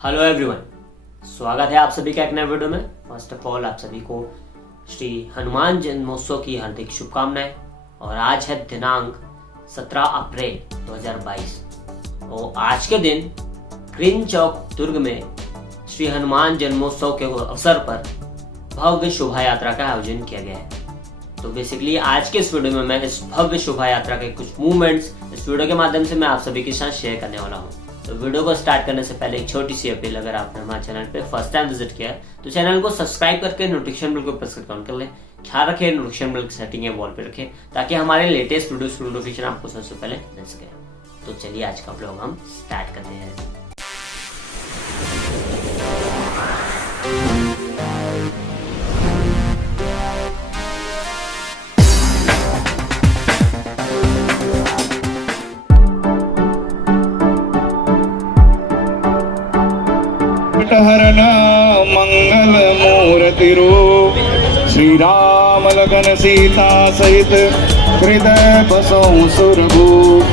Hello everyone, स्वागत है आप सभी का एक नए वीडियो में। फर्स्ट ऑफ ऑल आप सभी को श्री हनुमान जन्मोत्सव की हार्दिक शुभकामनाएं। और आज है दिनांक 17 अप्रैल 2022 और आज के दिन ग्रीन चौक दुर्ग में श्री हनुमान जन्मोत्सव के अवसर पर भव्य शोभा यात्रा का आयोजन किया गया है। तो बेसिकली आज के इस वीडियो में मैं इस भव्य शोभा यात्रा के कुछ मूवमेंट्स इस वीडियो के माध्यम से मैं आप सभी के साथ शेयर करने वाला हूँ। तो वीडियो को स्टार्ट करने से पहले एक छोटी सी अपील, अगर आपने हमारे चैनल पे फर्स्ट टाइम विजिट किया है तो चैनल को सब्सक्राइब करके नोटिफिकेशन बेल को प्रेस कर लें। ख्याल रखें नोटिफिकेशन बेल की सेटिंग है वॉल पे रखें ताकि हमारे लेटेस्ट वीडियोस की नोटिफिकेशन आपको सबसे पहले मिल सके। तो चलिए आज का ब्लॉग हम स्टार्ट करते हैं। हरण मंगल मूर्ति रूप श्री राम लगन सीता सहित हृदय बसो सुरभूप।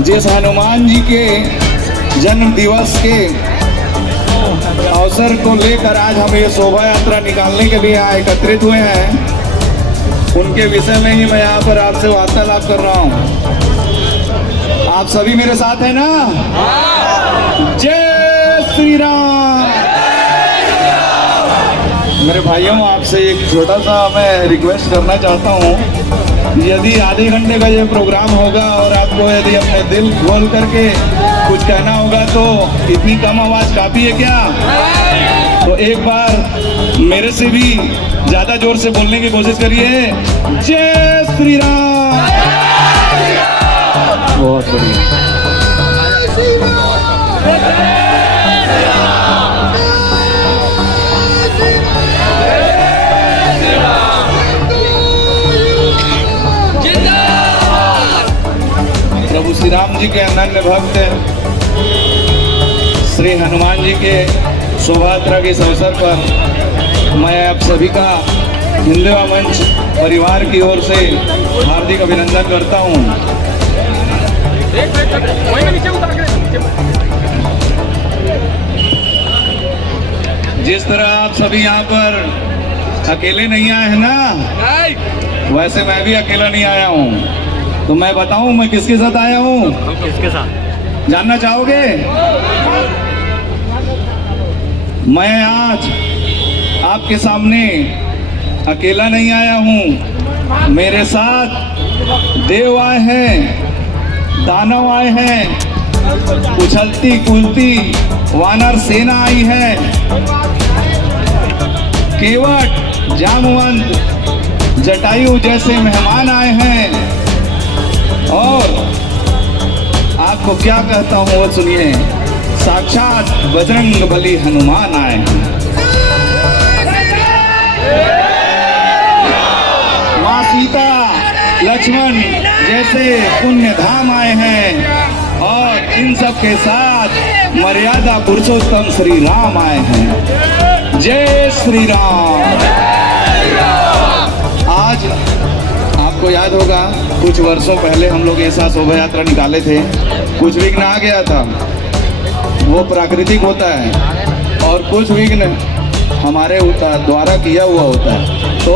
जिस हनुमान जी के जन्म दिवस के अवसर को लेकर आज हम ये शोभा यात्रा निकालने के लिए यहाँ एकत्रित हुए हैं, उनके विषय में ही मैं यहाँ पर आपसे वार्तालाप कर रहा हूँ। आप सभी मेरे साथ हैं ना? जय श्री राम। मेरे भाइयों, आपसे एक छोटा सा मैं रिक्वेस्ट करना चाहता हूँ। यदि आधे घंटे का ये प्रोग्राम होगा और आपको यदि अपने दिल खोल करके कुछ कहना होगा तो इतनी कम आवाज काफी है क्या? तो एक बार मेरे से भी ज्यादा जोर से बोलने की कोशिश करिए। जय श्री राम। बहुत बढ़िया। प्रभु श्री राम जी के अनन्य भक्त श्री हनुमान जी के शोभा यात्रा के इस अवसर पर मैं आप सभी का हिंदू मंच परिवार की ओर से हार्दिक अभिनंदन करता हूँ। जिस तरह आप सभी यहाँ पर अकेले नहीं आए हैं ना, वैसे मैं भी अकेला नहीं आया हूँ। तो मैं बताऊं मैं किसके साथ आया हूँ? किसके साथ जानना चाहोगे? मैं आज आपके सामने अकेला नहीं आया हूँ, मेरे साथ देव आए हैं, दानव आए हैं, उछलती कूदती वानर सेना आई है, केवट जामवंत जटायु जैसे मेहमान आए हैं। और आपको क्या कहता हूँ वो सुनिए, साक्षात बजरंग बली हनुमान आए हैं। माँ सीता लक्ष्मण जैसे पुण्य धाम आए हैं और इन सब के साथ मर्यादा पुरुषोत्तम श्री राम आए हैं। जय श्री राम। आज आपको याद होगा कुछ वर्षों पहले हम लोग ऐसा शोभा यात्रा निकाले थे, कुछ विघ्न आ गया था, वो प्राकृतिक होता है और कुछ विघ्न हमारे द्वारा किया हुआ होता है। तो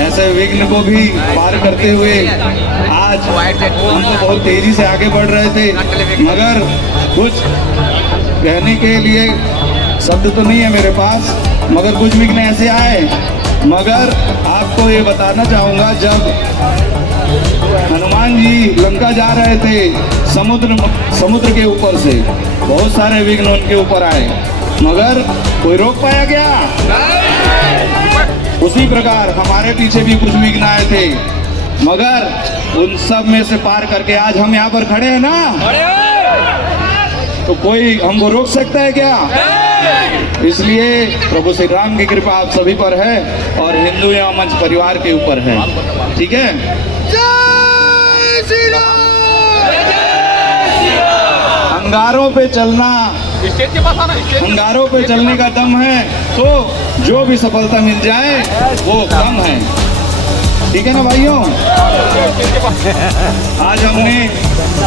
ऐसे विघ्न को भी पार करते हुए आज हम तो बहुत तेजी से आगे बढ़ रहे थे, मगर कुछ कहने के लिए शब्द तो नहीं है मेरे पास, मगर कुछ विघ्न ऐसे आए। मगर आपको ये बताना चाहूँगा, जब हनुमान जी लंका जा रहे थे समुद्र के ऊपर से बहुत सारे विघ्न उनके ऊपर आए, मगर कोई रोक पाया क्या? उसी प्रकार हमारे पीछे भी कुछ विघ्न आए थे, मगर उन सब में से पार करके आज हम यहाँ पर खड़े हैं ना, तो कोई हमको रोक सकता है क्या? इसलिए प्रभु श्री राम की कृपा आप सभी पर है और हिंदू एवं मंच परिवार के ऊपर है। ठीक है? जय श्री राम। अंगारों पे चलना, अंगारों पे चलने का दम है तो जो भी सफलता मिल जाए वो कम है। ठीक है ना भाइयों? आज हमने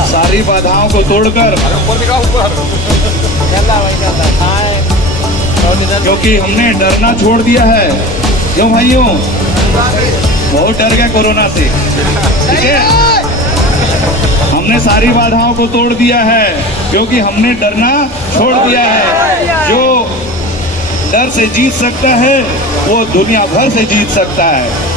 सारी बाधाओं को तोड़कर, क्योंकि हमने डरना छोड़ दिया है। क्यों भाइयों? बहुत डर गए कोरोना से, ठीक है? हमने सारी बाधाओं को तोड़ दिया है क्योंकि हमने डरना छोड़ दिया है। जो डर से जीत सकता है वो दुनिया भर से जीत सकता है।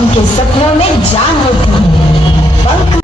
जिनके सपनों में जान होती है, पंख